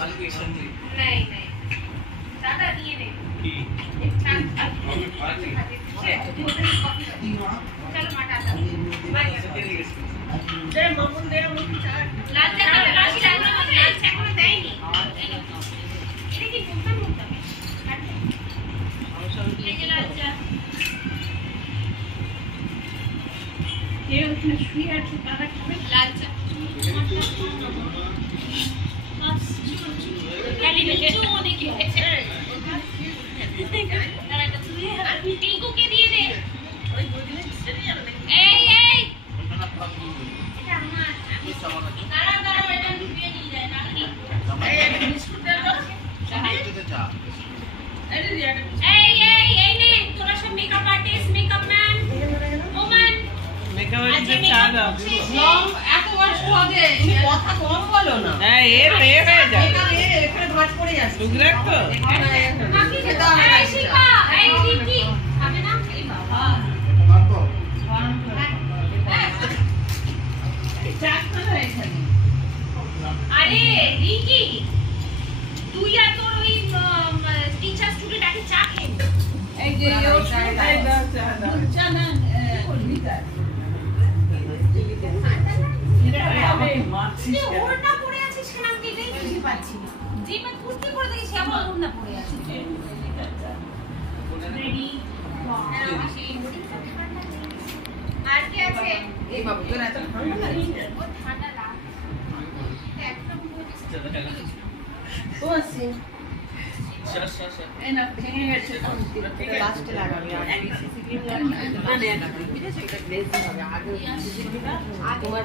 नहीं नहीं दादा दिए नहीं चलो मटाता जरा मामून दे रहा हूँ लाल चाय में लाल चाय में देंगे ये की मुंडा मुंडा ये लाल चाय ये उसमें शुगर छुपा रखा है लाल चाय कैली में जो होने की है टिंकू के दिए दे ए दारा दारा बेटा रुपया नहीं जाए ना की ए बिस्कुट दे दो ए ने तोरा सब makeup artist makeup man woman makeup artist চালা লং এত বয়স হবে তুমি কথা কম বলো না হ্যাঁ এর হয়ে যায় মেকআপ এখানে ভাঁজ পড়ে যাচ্ছে টুকরাক তো বাকি খেতে হবে এই শিখা এই রিকি হবে না এই বাবা আরে রিকি তুই আর তোর ওই টিচার স্টুডেন্ট আগে চা খেয়ে এই যে চা না ওড়না পরে আছিস কেন আমি এটাই বুঝতে পারছি না জিমে কুর্তি পরে দেখি আবার ওড়না পরে আছে রেডি আর কি আছে এই বাবু তোর এত ঠান্ডা লাগে ও ঠান্ডা লাগে একদম ও আছে এই না ভেঙে গেছে লাস্টে লাগাবে আর সিসি ক্রিম লাগাবে না না এটা গ্লেজ হবে আগে তোমার